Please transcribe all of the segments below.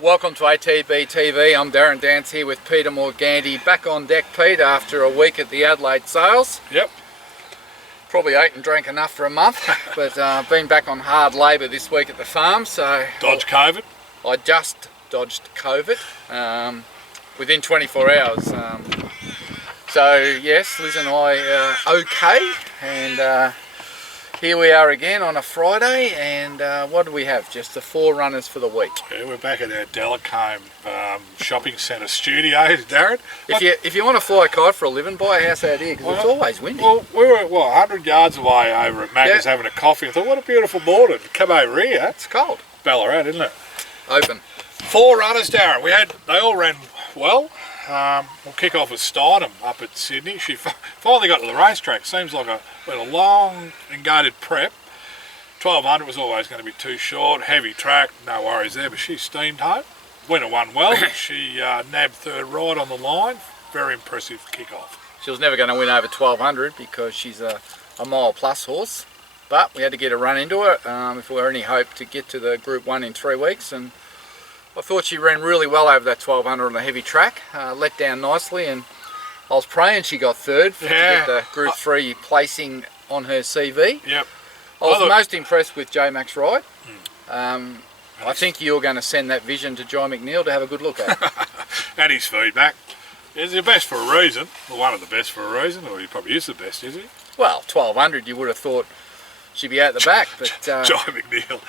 Welcome to ATB TV. I'm Darren Dance here with Peter Morganti. Back on deck, Pete, after a week at the Adelaide sales. Yep. Probably ate and drank enough for a month, but been back on hard labour this week at the farm. So Dodge COVID. I just dodged COVID within 24 hours. So yes, Liz and I are okay, and here we are again on a Friday, and what do we have? Just the 4 runners for the week. Yeah, we're back at our Delacombe shopping centre studio, Darren. If you want to fly a kite for a living, buy a house out here, because it's always windy. Well, we were 100 yards away over at Macca's having a coffee. I thought, what a beautiful morning. Come over here. It's cold. Ballarat, isn't it? Open. 4 runners, Darren. They all ran well. We'll kick off with Steinem up at Sydney. She finally got to the racetrack. Seems like a long and guarded prep. 1200 was always going to be too short. Heavy track, no worries there, but she steamed home. Winner won well. She nabbed 3rd right on the line. Very impressive kick-off. She was never going to win over 1200 because she's a mile plus horse. But we had to get a run into her if we were any hope to get to the Group 1 in 3 weeks. And I thought she ran really well over that 1200 on the heavy track, let down nicely, and I was praying she got 3rd to get the Group 3 placing on her CV. Yep. I was most impressed with J Max Ride. I think you're going to send that vision to John McNeil to have a good look at. And his feedback. He's the best for a reason, well, one of the best for a reason, or he probably is the best, is he? Well, 1200 you would have thought she'd be out the back, but John McNeil,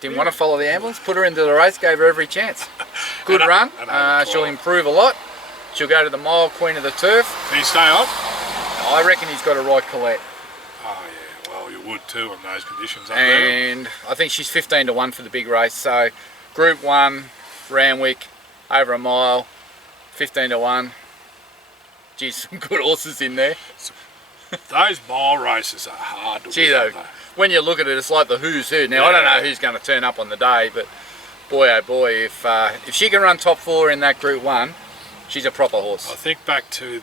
didn't want to follow the ambulance, put her into the race, gave her every chance. Good run, she'll improve a lot. She'll go to the mile queen of the turf. Can he stay on? I reckon he's got to ride Colette. Oh yeah, well you would too in those conditions up and there. I think she's 15 to 1 for the big race, so Group 1, Randwick, over a mile, 15 to 1. Geez, some good horses in there. Those mile races are hard to win. Gee though, when you look at it, it's like the who's who. Now I don't know who's going to turn up on the day, but boy oh boy, if she can run top 4 in that Group 1, she's a proper horse. I think back to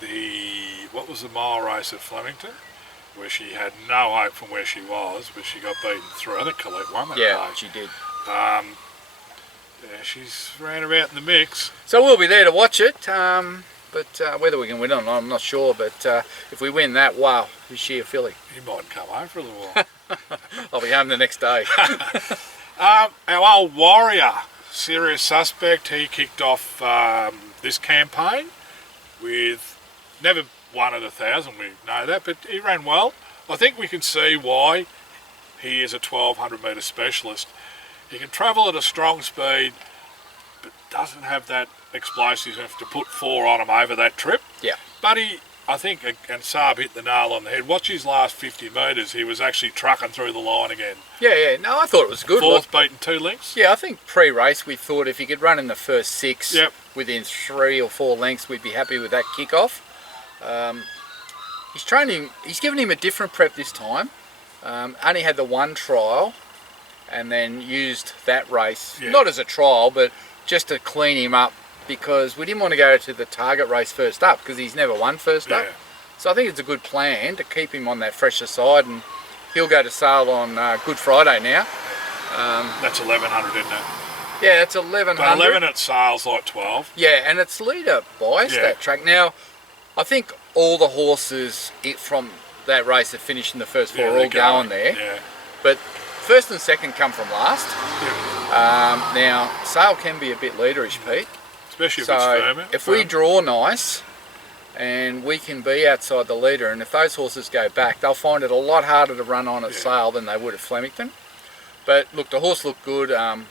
what was the mile race at Flemington, where she had no hope from where she was, but she got beaten through. I think Colette won that day. Yeah, she did. Yeah, she's ran about in the mix. So we'll be there to watch it. But whether we can win it or not, I'm not sure. But if we win that, wow, is she a filly? You might come home for a little while. I'll be home the next day. Our old Warrior, serious suspect, he kicked off this campaign with never won at 1,000, we know that, but he ran well. I think we can see why he is a 1200 metre specialist. He can travel at a strong speed, but doesn't have that explosiveness to put 4 on him over that trip. Yeah. But I think, and Saab hit the nail on the head. Watch his last 50 metres, he was actually trucking through the line again. Yeah, no, I thought it was good. 4th beaten 2 lengths. Yeah, I think pre-race we thought if he could run in the first 6 within 3 or 4 lengths, we'd be happy with that kick-off. He's given him a different prep this time. Only had the 1 trial and then used that race, not as a trial, but just to clean him up, because we didn't want to go to the target race first up because he's never won first up. So I think it's a good plan to keep him on that fresher side, and he'll go to sale on Good Friday now. That's 1100, isn't it? Yeah, it's 1100. But 11 at sales like 12. Yeah, and it's leader biased, that track. Now, I think all the horses from that race that finished in the first 4 are all going there. Yeah. But first and second come from last. Now, sale can be a bit leaderish, Pete. Especially if it's firm. If we draw nice and we can be outside the leader, and if those horses go back, they'll find it a lot harder to run on at sale than they would at Flemington. But look, the horse looked good. I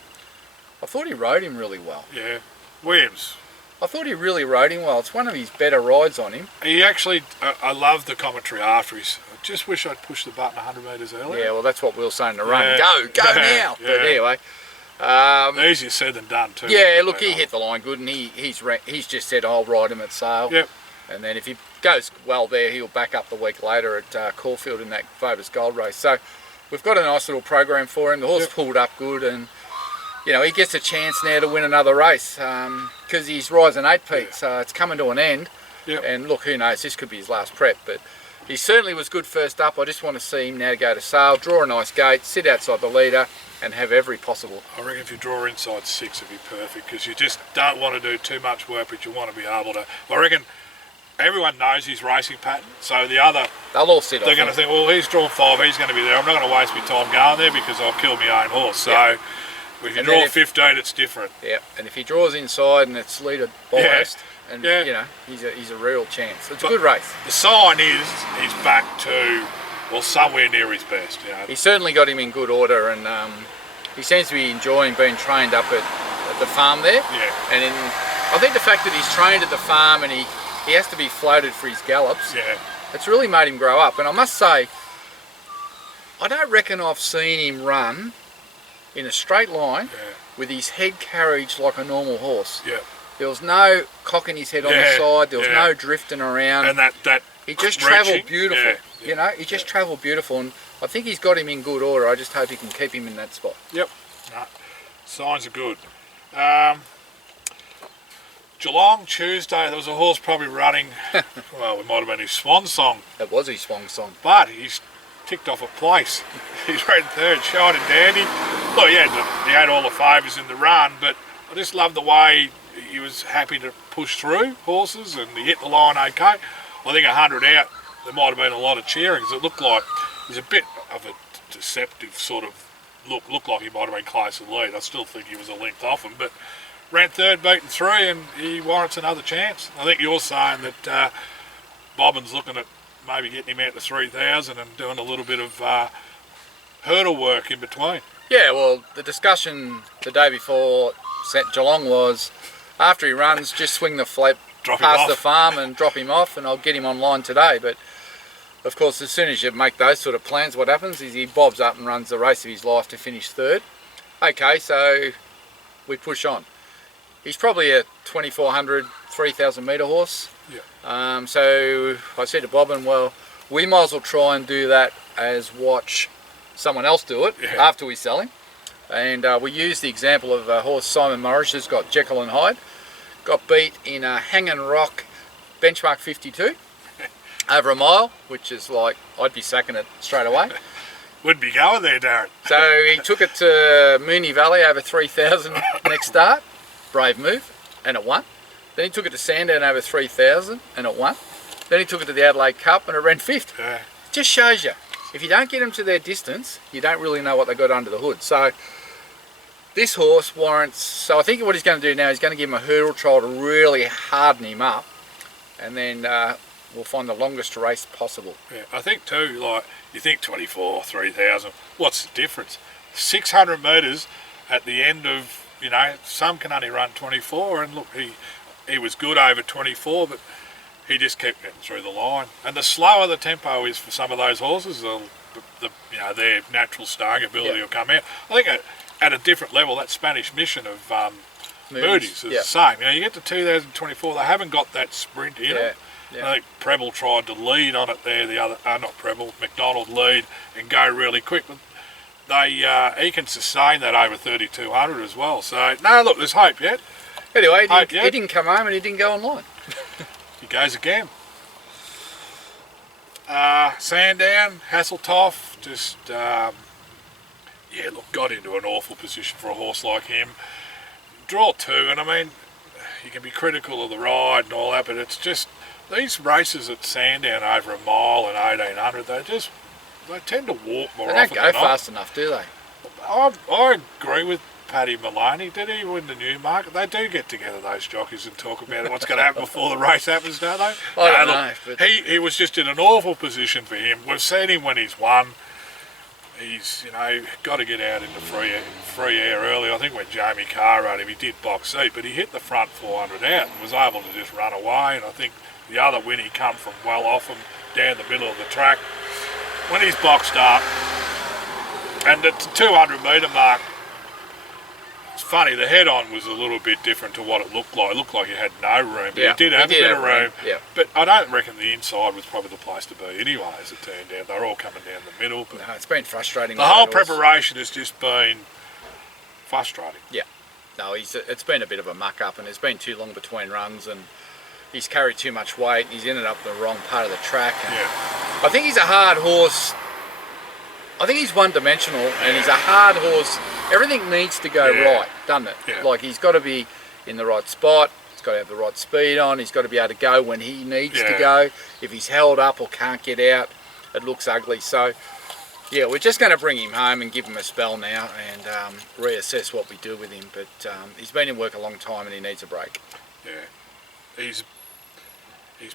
thought he rode him really well. Yeah. Williams. I thought he really rode him well. It's one of his better rides on him. He actually, I love the commentary after. I just wish I'd pushed the button 100 metres earlier. Yeah, well, that's what we were saying to run. Go now. But anyway. Easier said than done too. Yeah, look, he hit the line good, and he's just said I'll ride him at sale. Yep. And then if he goes well there, he'll back up the week later at Caulfield in that Vobis Gold race. So we've got a nice little program for him. The horse pulled up good, and you know he gets a chance now to win another race because he's rising 8 Pete. So it's coming to an end. And look, who knows? This could be his last prep, but He certainly was good first up. I just want to see him now go to sale, draw a nice gate, sit outside the leader and have every possible. I reckon if you draw inside 6 it'd be perfect, because you just don't want to do too much work, but you want to be able to. I reckon everyone knows his racing pattern, so they'll all sit they're going to think, well, he's drawn 5, he's going to be there. I'm not going to waste my time going there because I'll kill my own horse. So if you draw 15, it's different. Yeah, and if he draws inside and it's leader biased, and you know, he's a real chance. It's a good race. The sign is he's back to, well, somewhere near his best. You know. He certainly got him in good order, and he seems to be enjoying being trained up at the farm there. Yeah. And I think the fact that he's trained at the farm and he has to be floated for his gallops. Yeah. It's really made him grow up. And I must say, I don't reckon I've seen him run in a straight line with his head carriage like a normal horse. Yeah. There was no cocking his head on the side. There was no drifting around. And that he just travelled beautiful. Yeah. You know, he just travelled beautiful. And I think he's got him in good order. I just hope he can keep him in that spot. Yep. No, signs are good. Geelong, Tuesday, there was a horse probably running, well, it might have been his swan song. It was his swan song. But he's ticked off a place. He's ran third, shot and dandy. Look, he had all the favours in the run, but I just love the way he was happy to push through horses, and he hit the line okay. I think 100 out, there might have been a lot of cheering, because it looked like there's a bit of a deceptive sort of look. Looked like he might have been close to the lead. I still think he was a length off him, but ran third, beaten 3, and he warrants another chance. I think you're saying that Bobbin's looking at maybe getting him out to 3,000 and doing a little bit of hurdle work in between. Yeah, well, the discussion the day before Geelong was, after he runs, just swing the flat past the farm and drop him off, and I'll get him online today. But of course, as soon as you make those sort of plans, what happens is he bobs up and runs the race of his life to finish third. Okay, so we push on. He's probably a 2,400, 3,000 metre horse. Yeah. So I said to Bobbin, well, we might as well try and do that as watch someone else do it after we sell him. And we used the example of a horse, Simon Morris, who's got Jekyll and Hyde. Got beat in a Hang and Rock benchmark 52 over a mile, which is like, I'd be sacking it straight away. Would be going there, Darren. So he took it to Moonee Valley over 3,000 next start. Brave move, and it won. Then he took it to Sandown over 3,000 and it won. Then he took it to the Adelaide Cup and it ran 5th. Yeah. It just shows you, if you don't get them to their distance, you don't really know what they got under the hood. So this horse warrants, so I think what he's going to do now, he's going to give him a hurdle trial to really harden him up, and then we'll find the longest race possible. Yeah, I think too, like, you think 24, 3,000, what's the difference? 600 metres at the end of, you know, some can only run 24, and look, he was good over 24, but he just kept getting through the line. And the slower the tempo is for some of those horses, the you know, their natural starting ability will come out. I think at a different level, that Spanish Mission of Moody's is the same. You know, you get to 2024, they haven't got that sprint in it. Yeah. I think Preble tried to lead on it there. The other, not Preble, McDonald lead and go really quick. But he can sustain that over 3,200 as well. So no, look, there's hope yet. Anyway, he didn't come home and he didn't go online. He goes again. Sandown, Hasseltoff, just look, got into an awful position for a horse like him. Draw 2, and I mean, you can be critical of the ride and all that, but it's just these races at Sandown over a mile and 1,800, they tend to walk more often. They don't go fast enough, do they? I agree with Paddy Maloney. Did he win the Newmarket? They do get together, those jockeys, and talk about what's going to happen before the race happens, don't they? I don't know. But he was just in an awful position for him. We've seen him when he's won. He's, you know, got to get out into free air early. I think when Jamie Carr rode him, he did box seat, but he hit the front 400 out and was able to just run away. And I think the other win, he come from well off him down the middle of the track. When he's boxed up, and at the 200 metre mark, it's funny, the head-on was a little bit different to what it looked like. It looked like he had no room, but he did have a bit of room. Yeah. But I don't reckon the inside was probably the place to be anyway, as it turned out. They were all coming down the middle. But no, it's been frustrating. The whole preparation has just been frustrating. Yeah. No, it's been a bit of a muck-up, and it's been too long between runs, and he's carried too much weight, and he's ended up in the wrong part of the track. And I think he's a hard horse. I think he's one-dimensional, and he's a hard horse. Everything needs to go right, doesn't it? Yeah. Like, he's got to be in the right spot. He's got to have the right speed on. He's got to be able to go when he needs to go. If he's held up or can't get out, it looks ugly. So, yeah, we're just going to bring him home and give him a spell now and reassess what we do with him. But he's been in work a long time and he needs a break. Yeah, he's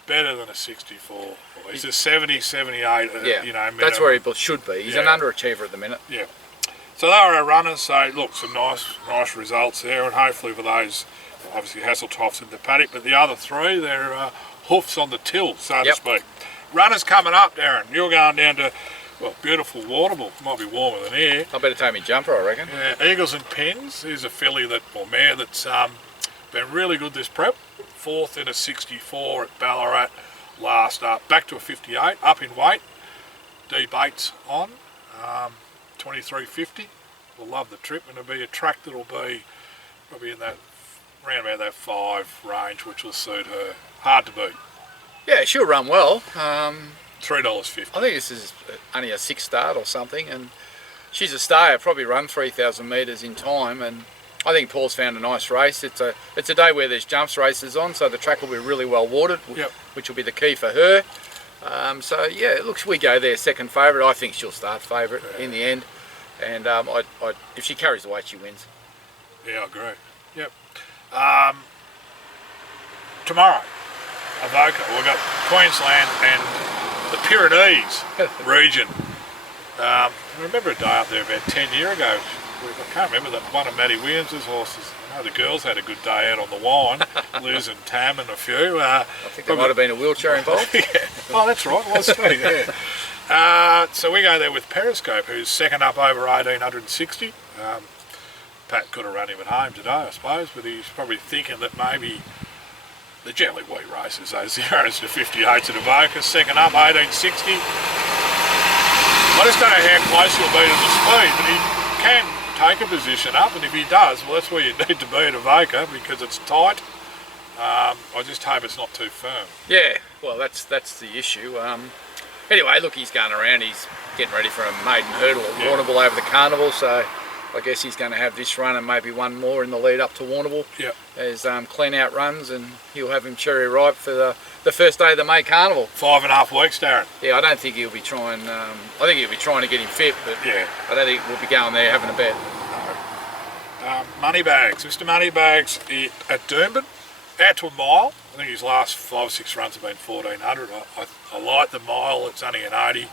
better than a 64. He's a 70, 78. Yeah, you know, minimum. That's where he should be. He's an underachiever at the minute. Yeah. So they were our runners. So look, some nice results there, and hopefully for those, obviously Hasseltoft's in the paddock, but the other three, they're hoofs on the till, so to speak. Runners coming up, Darren. You're going down to, well, beautiful Warrnambool. Might be warmer than here. I better take my jumper, I reckon. Yeah, Eagles and Pins is a filly or mare that's been really good this prep. 4th in a 64 at Ballarat last up. Back to a 58, up in weight. D Bates on. 23.50. We'll love the trip, and it'll be a track that'll be probably in that, around about that 5 range, which will suit her. Hard to beat. Yeah, she'll run well. $3.50. I think this is only a 6 start or something, and she's a stayer. Probably run 3,000 metres in time, and I think Paul's found a nice race. It's a day where there's jumps races on, so the track will be really well watered, which will be the key for her. So yeah, it looks we go there second favourite. I think she'll start favourite in the end, and if she carries the weight, she wins. Yeah, I agree. Yep. Tomorrow, Avoca. We've got Queensland and the Pyrenees region. I remember a day up there about 10 years ago. I can't remember that one of Matty Williams's horses. I know the girls had a good day out on the wine, Liz and Tam and a few. I think there might have been a wheelchair involved. Yeah. Oh, that's right. It was me, yeah. So we go there with Periscope, who's second up over 1,860. Pat could have run him at home today, I suppose, but he's probably thinking that maybe the generally wheat races, those 0s to 58s at Avoca, second up 1,860. I just don't know how close he'll be to the speed, but he can take a position up, and if he does, well, that's where you need to be at Avoca because it's tight. I just hope it's not too firm. Yeah, well, that's the issue. Anyway, look, he's going around. He's getting ready for a maiden hurdle at Warrnambool over the carnival, so I guess he's going to have this run and maybe one more in the lead up to Warrnambool. Yep. As clean out runs, and he'll have him cherry ripe for the first day of the May carnival. 5.5 weeks, Darren. Yeah, I don't think he'll be trying. I think he'll be trying to get him fit, but I don't think we'll be going there having a bet. No. Moneybags, Mr. Moneybags at Doomben, out to a mile. I think his last 5 or 6 runs have been 1,400. I like the mile. It's only an 80.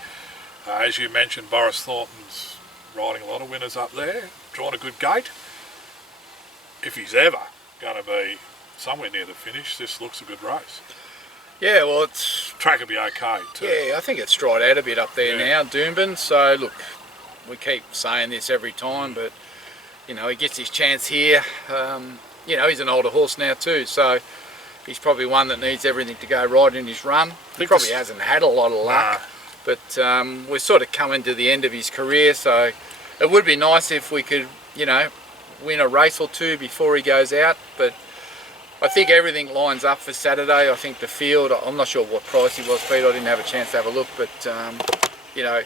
As you mentioned, Boris Thornton's riding a lot of winners up there. Drawn a good gate. If he's ever going to be somewhere near the finish, this looks a good race. Yeah, well, it's track will be okay too. Yeah, I think it's dried out a bit up there now, Doomben. So look, we keep saying this every time, but you know, he gets his chance here. You know, he's an older horse now too, so he's probably one that needs everything to go right in his run. He probably hasn't had a lot of luck, but we're sort of coming to the end of his career, so it would be nice if we could, you know, win a race or two before he goes out. But I think everything lines up for Saturday. I think the field, I'm not sure what price he was, Pete. I didn't have a chance to have a look, but you know,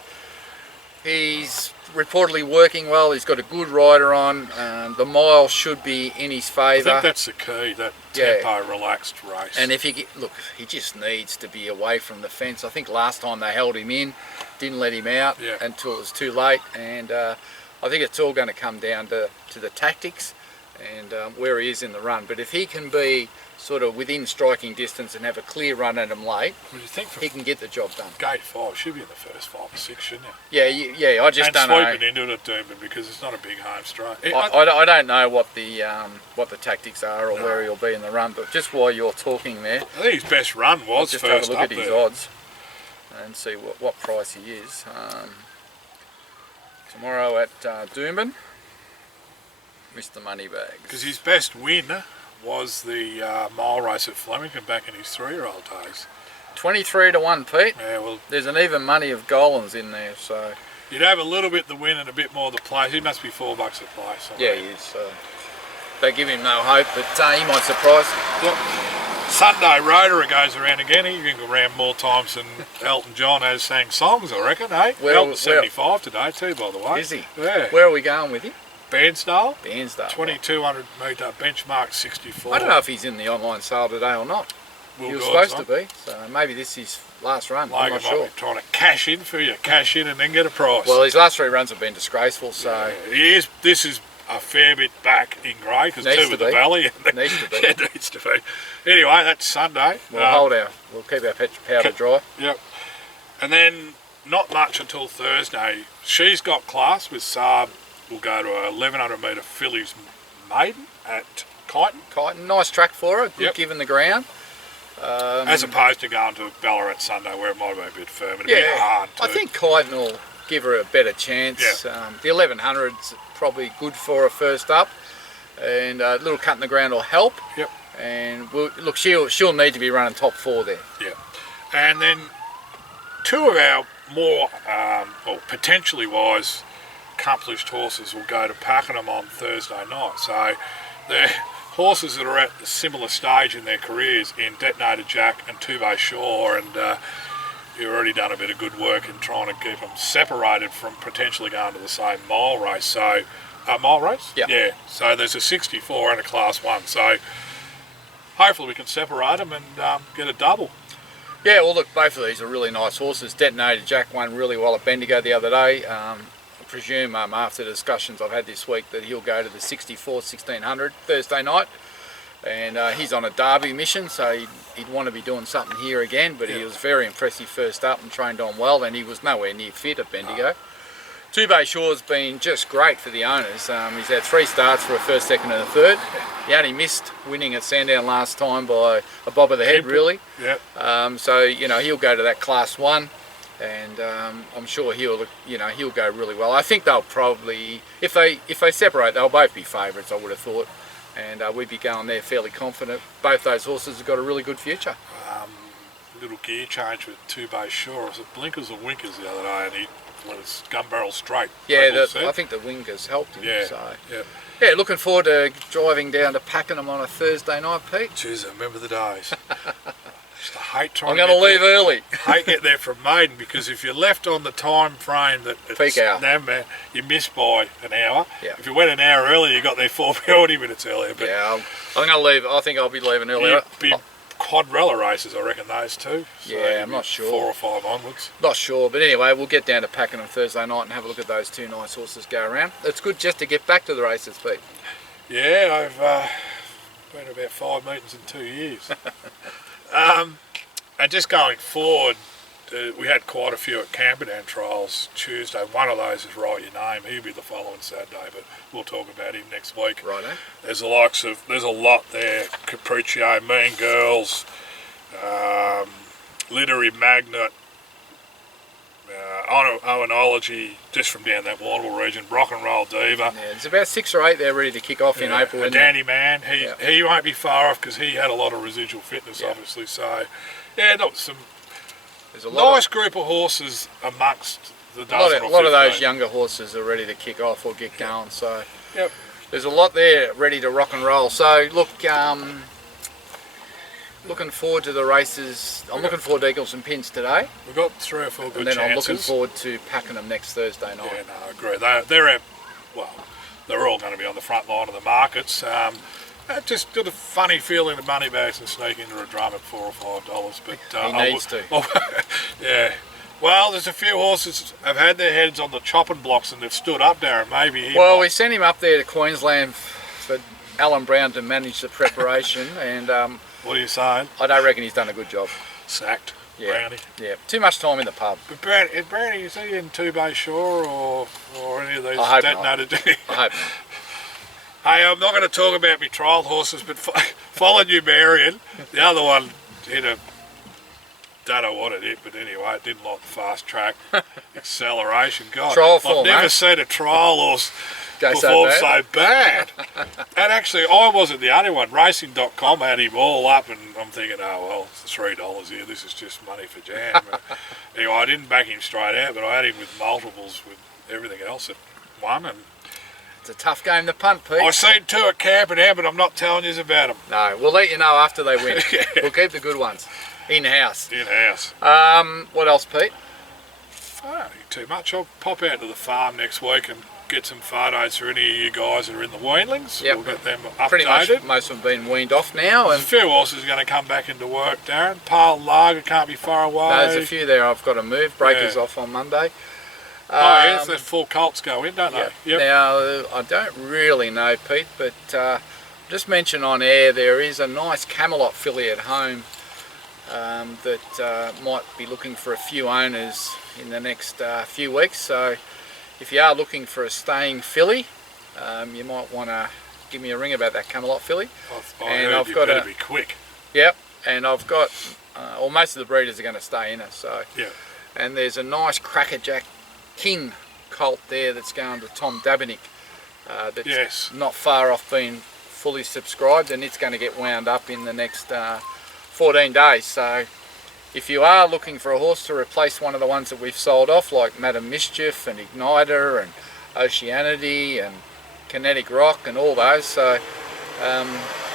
he's reportedly working well. He's got a good rider on. The mile should be in his favour. I think that's the key, that tempo, relaxed race. And if he look, he just needs to be away from the fence. I think last time they held him in, didn't let him out until it was too late. And I think it's all going to come down to the tactics and where he is in the run. But if he can be sort of within striking distance and have a clear run at him late, well, you think he can get the job done. Gate 5 should be in the first 5 or 6, shouldn't it? Yeah. I just don't know. And sweeping into it at Doomben because it's not a big home straight. I don't know what the tactics are or where he'll be in the run. But just while you're talking there, I think his best run was just first have a look up at his there. odds and see what price he is. Tomorrow at Doomben, Mr. Moneybags. Because his best win was the mile race at Flemington back in his 3-year-old days. 23 to 1, Pete. Yeah, well, there's an even money of Golans in there, so you'd have a little bit the win and a bit more the place. He must be $4 a place. Yeah, he is. They give him no hope, but he might surprise. Yep. Sunday Rotorua goes around again. He can go around more times than Elton John has sang songs, I reckon, eh? Elton's 75 today too, by the way. Is he? Yeah. Where are we going with him? Bairnsdale. 2200 metre benchmark 64. I don't know if he's in the online sale today or not. He was supposed to be, so maybe this is his last run. I'm not sure. Trying to cash in for you, cash in and then get a price. Well, his last 3 runs have been disgraceful, so... Yeah, this is a fair bit back in grey, because 2 with the valley. Needs to be. It needs to be. Anyway, that's Sunday. We'll keep our powder dry. Yep. And then, not much until Thursday. She's got class with Saab. We'll go to a 1100 metre fillies maiden at Kyneton. Nice track for her, good given the ground. As opposed to going to Ballarat Sunday where it might be a bit firm and a bit hard too. I think Kyneton will give her a better chance. Yeah. The 1100's probably good for her first up, and a little cut in the ground will help. Yep. And look, she'll need to be running top 4 there. Yeah. And then 2 of our more, or potentially wise, accomplished horses will go to Pakenham on Thursday night. So they're horses that are at a similar stage in their careers in Detonator Jack and Two Bay Shore, and you've already done a bit of good work in trying to keep them separated from potentially going to the same mile race. So, mile race? Yeah. So there's a 64 and a Class 1. So hopefully we can separate them and get a double. Yeah, well look, both of these are really nice horses. Detonator Jack won really well at Bendigo the other day. I presume after the discussions I've had this week that he'll go to the 64 1600 Thursday night, and he's on a derby mission, so he'd want to be doing something here again, but he was very impressive first up and trained on well, and he was nowhere near fit at Bendigo. Two Bay Shore's been just great for the owners. He's had 3 starts for a first, second and a third. He only missed winning at Sandown last time by a bob of the head, really. So you know, he'll go to that Class 1. And I'm sure he'll go really well. I think they'll probably, if they separate, they'll both be favourites, I would have thought, and we'd be going there fairly confident. Both those horses have got a really good future. Little gear change with Two Bay Shore. Was it blinkers or winkers the other day, and he was gun barrel straight. Yeah, I think the winkers helped him. Yeah, looking forward to driving down to Pakenham on a Thursday night, Pete. Jeez, I remember the days. I hate trying I'm going to leave early. hate getting there from Maiden, because if you're left on the time frame that it's peak hour, you miss by an hour. Yeah. If you went an hour earlier, you got there 40 minutes earlier. But yeah, I'm going to leave. I think I'll be leaving earlier. Quadrella races, I reckon, those two. So yeah, I'm not sure. 4 or 5 onwards. Not sure, but anyway, we'll get down to Pakenham Thursday night and have a look at those 2 nice horses go around. It's good just to get back to the races, Pete. Yeah, I've been about 5 meetings in 2 years. And just going forward, we had quite a few at Camperdown trials Tuesday. One of those is Write Your Name. He'll be the following Saturday, but we'll talk about him next week. Righto. There's a lot there. Capriccio, Mean Girls, Literary Magnet, Owenology, just from down that Warrnambool region, Rock and Roll Diva. Yeah, there's about 6 or 8 there ready to kick off in April. And Danny Man, he won't be far off because he had a lot of residual fitness, obviously. So, yeah, there's a nice group of horses amongst the dozen. A lot of those younger horses are ready to kick off or get going. So, there's a lot there ready to rock and roll. So, look, looking forward to the races. I'm looking forward to Eagles and Pins today. We've got 3 or 4 good chances. And then I'm looking forward to Pakenham next Thursday night. Yeah, no, I agree. They're all going to be on the front line of the markets. I just got a funny feeling that Moneybags can sneak into a drum at $4 or $5, but he needs to. Yeah. Well, there's a few horses have had their heads on the chopping blocks and they've stood up, Darren. Maybe we sent him up there to Queensland for Alan Brown to manage the preparation, and what are you saying? I don't reckon he's done a good job. Sacked. Yeah. Brownie. Yeah. Too much time in the pub. But Brownie, is he in Two Bay Shore or any of these detonated? I hope not. Hey, I'm not going to talk about my trial horses, but followed you, Marion. The other one hit don't know what it hit, but anyway, it didn't like the fast track acceleration. God, trial form, I've never seen a trial horse perform so bad. And actually, I wasn't the only one. Racing.com had him all up, and I'm thinking, oh, well, it's $3 here. This is just money for jam. Anyway, I didn't back him straight out, but I had him with multiples with everything else at 1, and It's a tough game to punt, Pete. I seen 2 at Camperdown, but I'm not telling you about them. No, we'll let you know after they win. We'll keep the good ones in-house. In-house. What else, Pete? I don't think too much. I'll pop out to the farm next week and get some photos for any of you guys that are in the weanlings. Yep. We'll get them updated. Pretty much most of them been weaned off now. There's And a few horses going to come back into work, Darren. Pale Lager can't be far away. there's a few there I've got to move. Breakers off on Monday. Yes, the full colts go in, don't they? Yep. Now, I don't really know, Pete, but just mention on air there is a nice Camelot filly at home that might be looking for a few owners in the next few weeks. So if you are looking for a staying filly, you might want to give me a ring about that Camelot filly. I've got to be quick. Yep, and I've got, well, most of the breeders are going to stay in her. So, yeah. And there's a nice Crackerjack King colt there that's going to Tom Dabinick. That's not far off being fully subscribed, and it's going to get wound up in the next 14 days. So if you are looking for a horse to replace one of the ones that we've sold off, like Madam Mischief and Igniter and Oceanity and Kinetic Rock and all those, so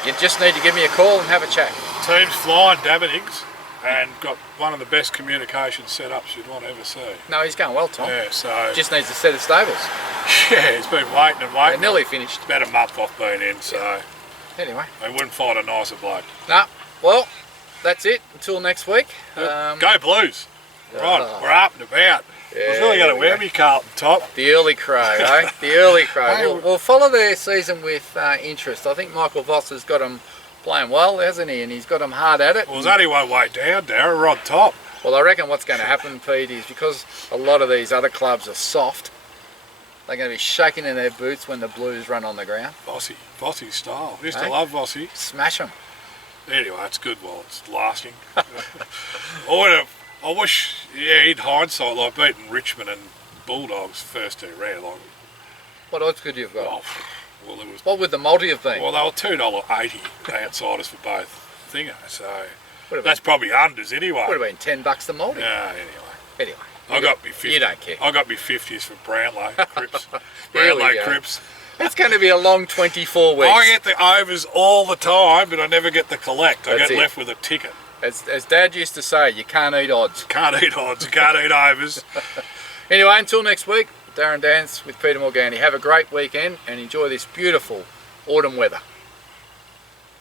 you just need to give me a call and have a chat. Team's flying, Davinicks, and got one of the best communication setups you'd want to ever see. No, he's going well, Tom. Yeah, so just needs a set of stables. Yeah, he's been waiting and waiting. They're nearly finished. It's about a month off being in, so anyway, they wouldn't find a nicer bloke. No, well, that's it. Until next week. Go Blues! Right, we're up and about. I was really going to wear me Carlton top. The early crow, eh? The early crow. We'll follow their season with interest. I think Michael Voss has got them playing well, hasn't he? And he's got them hard at it. Well, there's only one way down, Darren. We're on top. Well, I reckon what's going to happen, Pete, is because a lot of these other clubs are soft, they're going to be shaking in their boots when the Blues run on the ground. Vossy style. I used to love Vossy. Smash them. Anyway, it's good while it's lasting. I wish, in hindsight, like beating Richmond and Bulldogs first 2 round. Like, what odds could you have got? Well, it was. What would the multi have been? Well, they were $2.80 outsiders for both thinger, so that's probably unders anyway. Would have been $10 the multi. Yeah, anyway. I got me 50. You don't care. I got me 50s for Brownlow Crips. Brownlow Crips. It's going to be a long 24 weeks. I get the overs all the time, but I never get the collect. I get left with a ticket. As Dad used to say, you can't eat odds. Can't eat odds. You can't eat overs. Anyway, until next week, Darren Dance with Peter Morgani. Have a great weekend and enjoy this beautiful autumn weather.